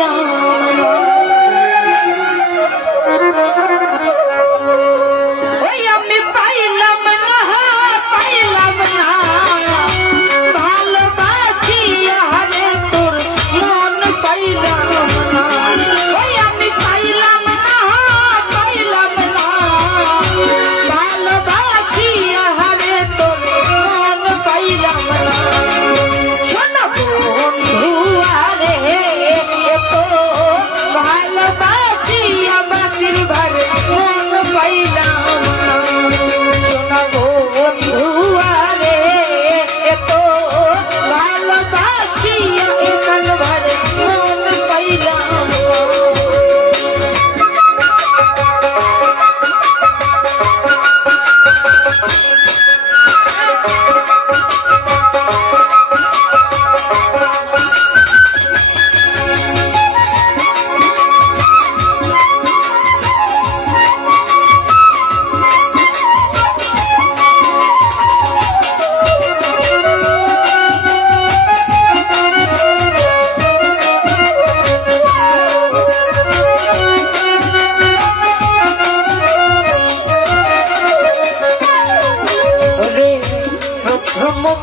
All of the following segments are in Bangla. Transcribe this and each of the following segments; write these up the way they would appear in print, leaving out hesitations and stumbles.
পাইলাম ওই আমি পাইলাম না পাইলাম না ভালোবাসি আরে তোর মন পাইলাম না ওই আমি পাইলাম না পাইলাম না ভালোবাসি আরে তোর মন পাইলাম না শোনো বন্ধু আরে তো ভালোবাসি বাসির ভার মন পাইলাম না শোনো বন্ধু আরে তো ভালোবাসি একাল ভার মন পাইলাম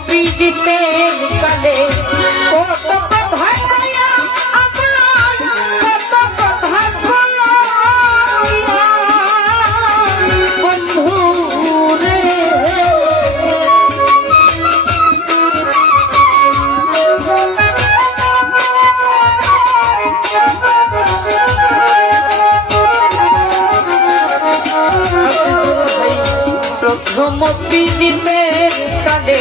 প্রীতিতের কালে কত কথা গায়া আমায় কত কথা বন্ধু রে প্রথম প্রীতিতের কালে